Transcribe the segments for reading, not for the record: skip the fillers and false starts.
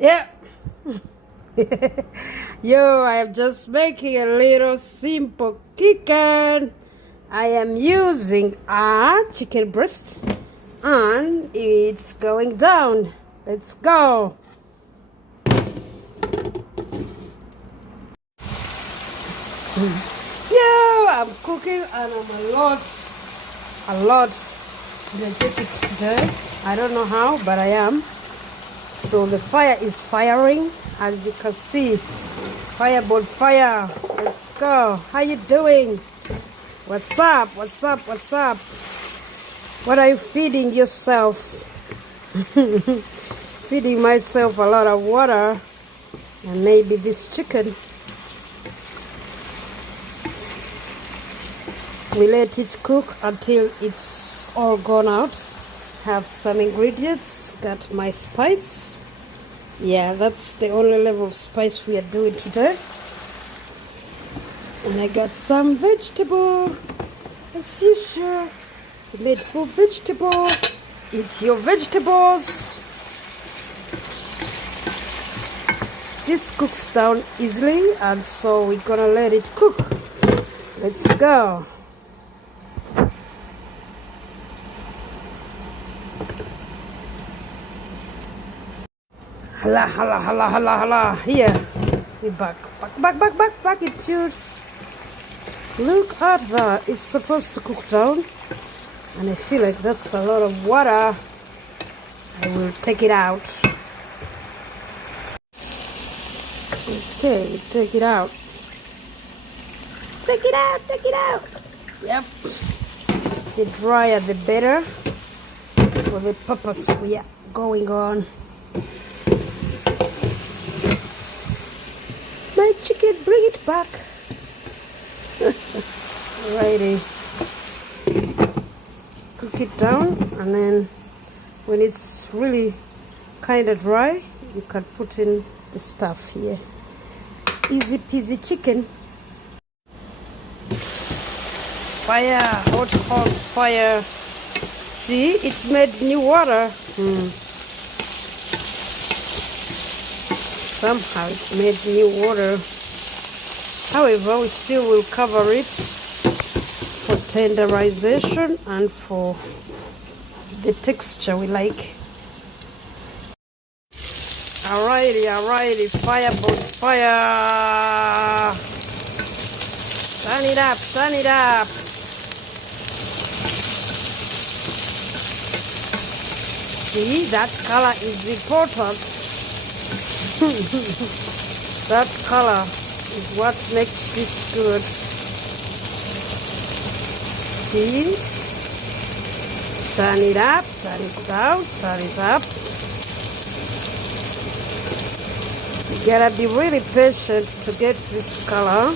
Yeah. Yo, I am just making a little simple chicken. I am using a chicken breast and it's going down. Let's go. Yo, I'm cooking and I'm a lot energetic today. I don't know how, but I am. So the fire is firing, as you can see. Fireball fire. Let's go. How you doing? What's up? What's up? What's up? What are you feeding yourself? Feeding myself a lot of water and maybe this chicken. We let it cook until it's all gone out. Have some ingredients. Got my spice. Yeah, that's the only level of spice we are doing today. And I got some vegetable. As usual, you made more vegetable. Eat your vegetables. This cooks down easily, and so we're gonna let it cook. Let's go. Hala, hala, hala, hala, hala. Here. We back it, dude. Look at that. It's supposed to cook down. And I feel like that's a lot of water. I will take it out. Okay, take it out. Take it out, take it out. Yep. The drier the better for the purpose we are going on. My chicken, bring it back. Alrighty. Cook it down, and then when it's really kind of dry, you can put in the stuff here. Easy peasy chicken. Fire, hot fire. See, it made new water. Somehow it made new water. However, we still will cover it for tenderization and for the texture we like. Alrighty, fire, fire. Turn it up, turn it up. See, that color is important. That color is what makes this good. See? Turn it up, turn it down, turn it up. You gotta be really patient to get this color.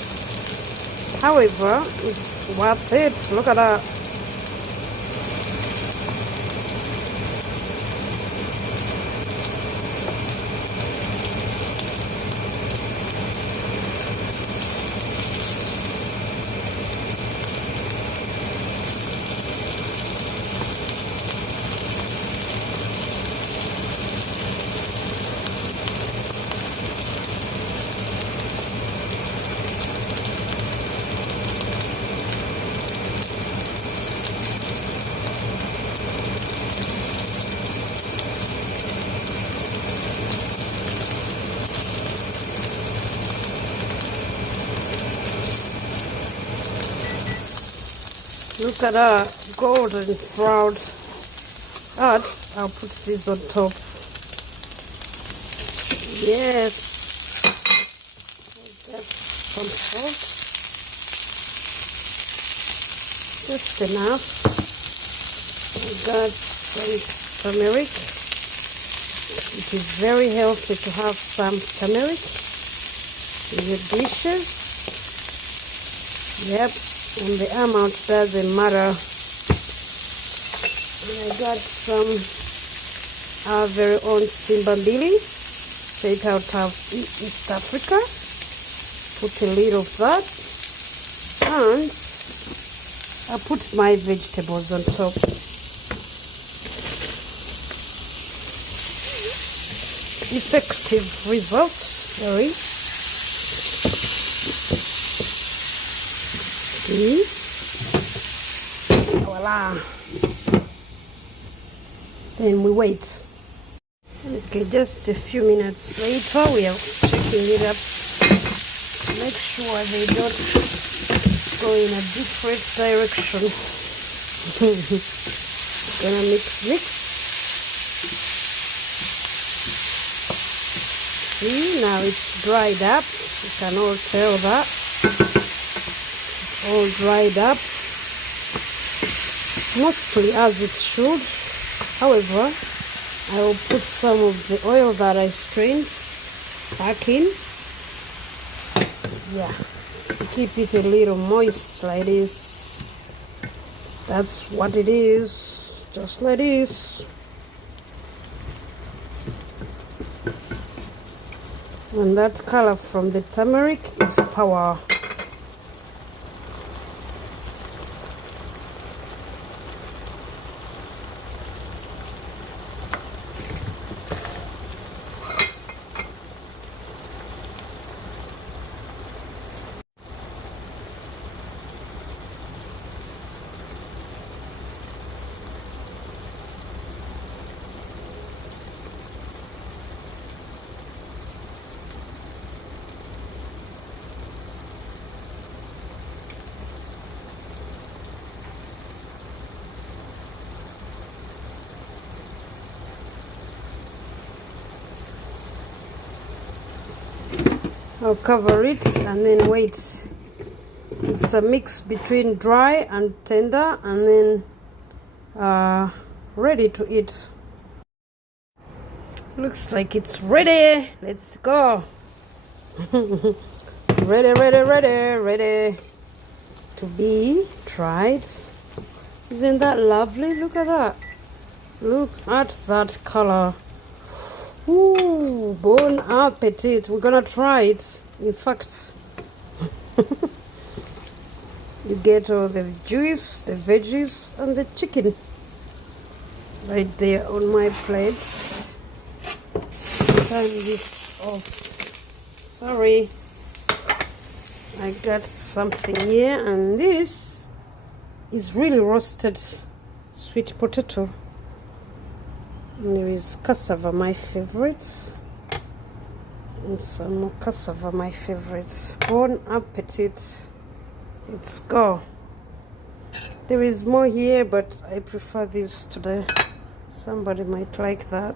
However, it's worth it. Look at that. Look at that golden brown. And I'll put this on top. Yes. Get some salt. Just enough. I got some turmeric. It is very healthy to have some turmeric in your dishes. Yep. And the amount doesn't matter. And I got some our very own Simbambili, straight out of East Africa. Put a little of that, and I put my vegetables on top. effective results. Very. See? Voila. Then we wait. Okay, just a few minutes later, we are checking it up. Make sure they don't go in a different direction. Gonna mix. See, now it's dried up. You can all tell that. It's all dried up. Mostly as it should. However, I will put some of the oil that I strained back in. Yeah, to keep it a little moist like this. That's what it is, just like this. And that color from the turmeric is power. I'll cover it and then wait. It's a mix between dry and tender, and then ready to eat. Looks like it's ready. Let's go. ready to be tried. Isn't that lovely? Look at that. Look at that color. Ooh, bon appetit. We're gonna try it. In fact, you get all the juice, the veggies, and the chicken right there on my plate. Turn this off. Sorry, I got something here, and this is really roasted sweet potato. And there is cassava, my favorite, and some more cassava, my favorite. Bon appetit. Let's go. There is more here, but I prefer this today. Somebody might like that.